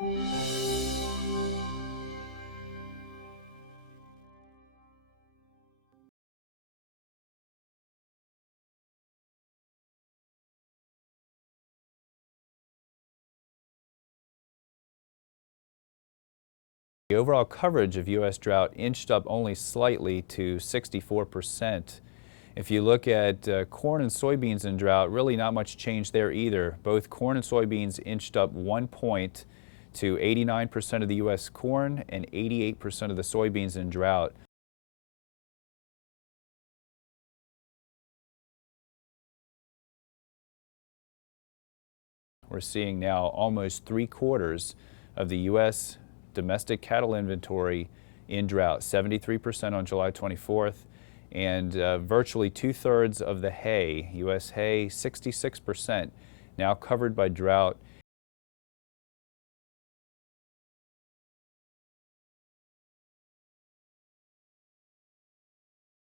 The overall coverage of U.S. drought inched up only slightly to 64%. If you look at corn and soybeans in drought, really not much change there either. Both corn and soybeans inched up 1 point to 89% of the U.S. corn and 88% of the soybeans in drought. We're seeing now almost 3/4 of the U.S. domestic cattle inventory in drought, 73% on July 24th, and virtually 2/3 of the hay, U.S. hay, 66%, now covered by drought.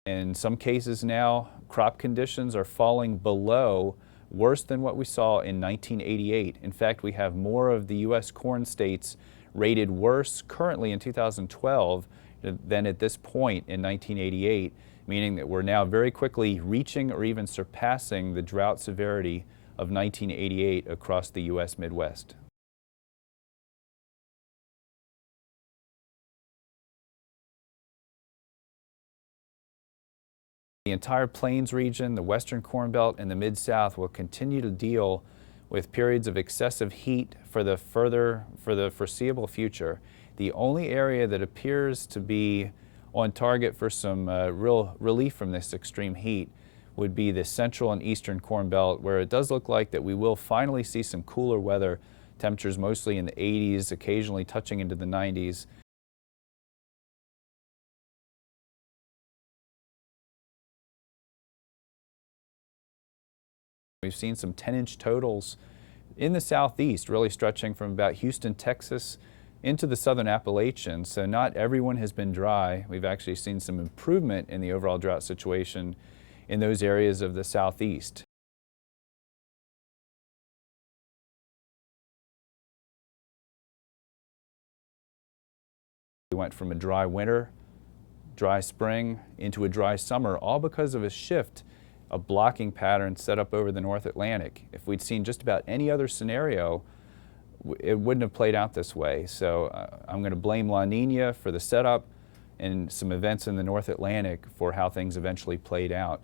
In some cases now, crop conditions are falling below, worse than what we saw in 1988. In fact, we have more of the U.S. corn states rated worse currently in 2012 than at this point in 1988, meaning that we're now very quickly reaching or even surpassing the drought severity of 1988 across the U.S. Midwest. The entire Plains region, the Western Corn Belt, and the Mid-South will continue to deal with periods of excessive heat for the foreseeable future. The only area that appears to be on target for some real relief from this extreme heat would be the Central and Eastern Corn Belt, where it does look like that we will finally see some cooler weather, temperatures mostly in the 80s, occasionally touching into the 90s. We've seen some 10-inch totals in the southeast, really stretching from about Houston, Texas, into the southern Appalachians. So not everyone has been dry. We've actually seen some improvement in the overall drought situation in those areas of the southeast. We went from a dry winter, dry spring, into a dry summer, all because of a shift, a blocking pattern set up over the North Atlantic. If we'd seen just about any other scenario, it wouldn't have played out this way. So I'm going to blame La Nina for the setup and some events in the North Atlantic for how things eventually played out.